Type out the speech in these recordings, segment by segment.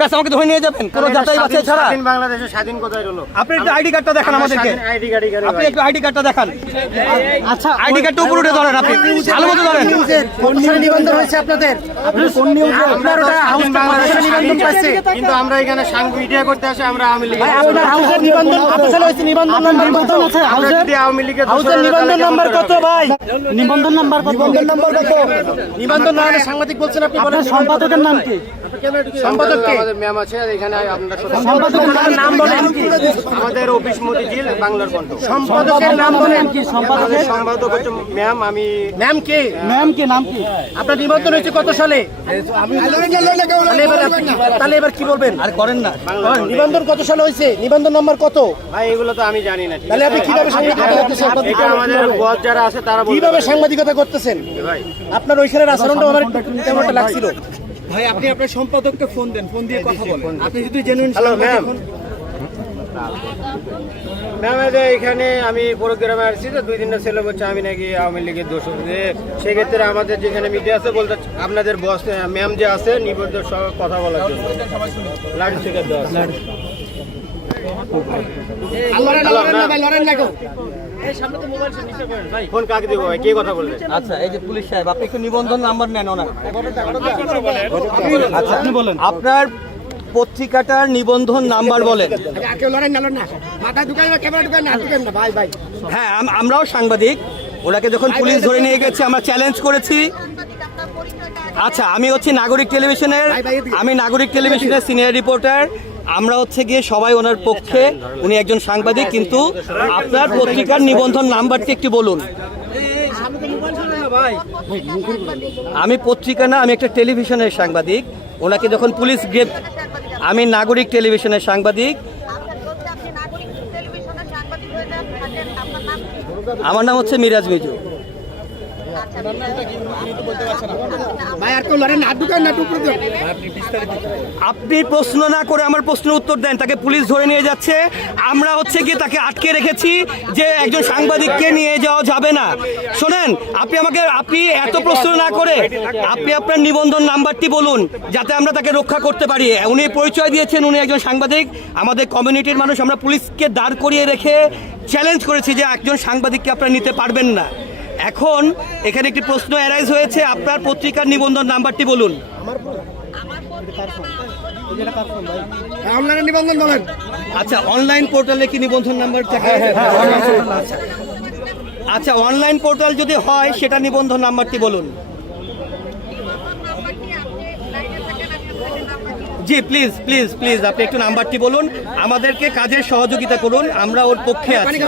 Plus আমাকে ধরে নিয়ে যাবেন কোনো যাচাই বাছাই ছাড়া? স্বাধীন বাংলাদেশে স্বাধীন কোথায় হলো? আপনি একটু আইডি কার্ডটা দেখান আমাদেরকে। আইডি কার্ড আপনি একটু আইডি কার্ডটা দেখান। আচ্ছা আইডি কার্ডটা উপরে উঠে ধরেন, আপনি ভালো মতো ধরেন। কোন নিবন্ধন হয়েছে আপনাদের? আপনি কোন নিউজে? আপনার ওটা হাউস বাংলাদেশে নিবন্ধন পাচ্ছে, কিন্তু আমরা এখানে ভিডিও করতে আসি আমরা আওয়ামী লীগ। ভাই আপনার হাউসের নিবন্ধন কত সালে হয়েছে? নিবন্ধন নাম্বার কত আছে হাউসের? আওয়ামী লীগের হাউসের নিবন্ধন নাম্বার কত ভাই? নিবন্ধন নাম্বার কত? নিবন্ধন নাম্বার কত? নিবন্ধন না হলে সাংবাদিক বলছেন আপনি, বলেন সম্পাদকের নাম কি? সম্পাদক কে? আমাদের ম্যাম আছে এখানে, আপনারা সম্পাদকের নাম বলেন কি? আমাদের অফিস মতিঝিল বাংলার কণ্ঠ। সম্পাদকের নাম বলেন কি? সম্পাদকের সম্পাদক হচ্ছে ম্যাম। আমি ম্যাম কে? ম্যাম কে নাম কি? আপনার নিবন্ধন হয়েছে কত সালে? আমি তাহলে এবার কি বলবেন? আর করেন না। নিবন্ধন কত সালে হয়েছে? নিবন্ধন নাম্বার কত? ভাই এগুলো তো আমি জানি না। তাহলে আপনি কিভাবে সাংবাদিকতা করতেছেন? এটা আমাদের বস যারা আছে তারা বলবে। কিভাবে সাংবাদিকতা করতেছেন ভাই? আপনার ওইখানের আচরণটা আমার কেমন একটা লাগছিল। ভাই আপনি আপনার সম্পাদককে ফোন দেন, ফোন দিয়ে কথা বলেন। আপনি যদি জেনুইন। Hello ma'am. ম্যাম এখানে আমি প্রোগ্রামে আসছি তো 2 দিনের ছেলে বলছে আমি নাকি আওয়ামী লীগের দোষ। সেক্ষেত্রে আমাদের যেখানে মিডিয়া আছে বলতে আপনাদের বস ম্যাম যে আছে নিবন্ধ সহ কথা বলার জন্য লাইট থেকে দেওয়া আছে। ফোন কাকে দিব ভাই? কে কথা বলবে? আচ্ছা এই যে পুলিশ সাহেব, আপনি একটু নিবন্ধন নাম্বার নেন ওনার। আচ্ছা আপনি বলেন আপনার পত্রিকাটার নিবন্ধন নাম্বার বলেন। হ্যাঁ আমরাও সাংবাদিক, ওনাকে যখন পুলিশ ধরে নিয়ে গেছে আমরা চ্যালেঞ্জ করেছি। আচ্ছা আমি হচ্ছে নাগরিক টেলিভিশনের সিনিয়র রিপোর্টার। আমরা হচ্ছে গিয়ে সবাই ওনার পক্ষে, উনি একজন সাংবাদিক, কিন্তু আপনার পত্রিকার নিবন্ধন নাম্বারটি একটু বলুন। আমি পত্রিকা না, আমি একটা টেলিভিশনের সাংবাদিক। ওনাকে যখন পুলিশ আমি নাগরিক টেলিভিশনের সাংবাদিক। আমার নাম হচ্ছে মিরাজ মিজু। আপনি প্রশ্ন না করে আমার প্রশ্নের উত্তর দেন। তাকে পুলিশ ধরে নিয়ে যাচ্ছে, আমরা হচ্ছে গিয়ে তাকে আটকে রেখেছি যে একজন সাংবাদিককে নিয়ে যাওয়া যাবে না। শোনেন আপনি এত প্রশ্ন না করে আপনি আপনার নিবন্ধন নাম্বারটি বলুন, যাতে আমরা তাকে রক্ষা করতে পারি। উনি পরিচয় দিয়েছেন উনি একজন সাংবাদিক, আমাদের কমিউনিটির মানুষ। আমরা পুলিশকে দাঁড় করিয়ে রেখে চ্যালেঞ্জ করেছি যে একজন সাংবাদিককে আপনারা নিতে পারবেন না। এখন এখানে একটি প্রশ্ন অ্যারাইজ হয়েছে, আপনার পত্রিকার নিবন্ধন নাম্বারটি বলুন। নিবন্ধন বলেন। আচ্ছা অনলাইন পোর্টালে কি নিবন্ধন নাম্বার থাকে? আচ্ছা অনলাইন পোর্টাল যদি হয় সেটা নিবন্ধন নাম্বারটি বলুন। জি প্লিজ প্লিজ প্লিজ আপনি একটু নাম্বারটি বলুন, আমাদেরকে কাজের সহযোগিতা করুন, আমরা ওর পক্ষে আছি।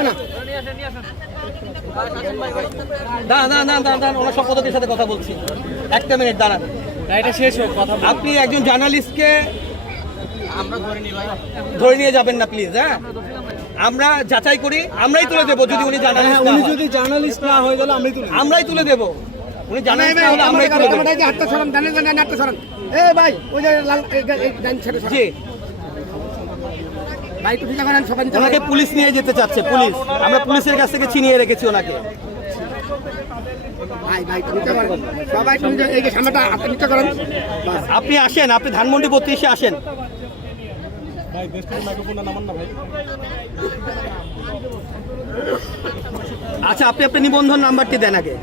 দাঁড়ান ওনার সম্পাদকের সাথে কথা বলছি, একটা মিনিট দাঁড়ান। এটা শেষ হোক কথা। আপনি একজন জার্নালিস্টকে ধরে নিয়ে যাবেন না প্লিজ। হ্যাঁ আমরা যাচাই করি, আমরাই তুলে দেবো। যদি উনি জার্নালিস্ট না হয়ে গেলে আমরাই তুলে দেবো। উনি জার্নালিস্ট না হলে আমরাই তুলে দেবো। জি ওনাকে পুলিশ নিয়ে যেতে চাচ্ছে, পুলিশ। আমরা পুলিশের কাছ থেকে ছিনিয়ে রেখেছি ওনাকে। আপনি আসেন, আপনি ধানমন্ডি 32-এ আসেন। আচ্ছা আপনি আপনার নিবন্ধন নাম্বারটি দেন আগে।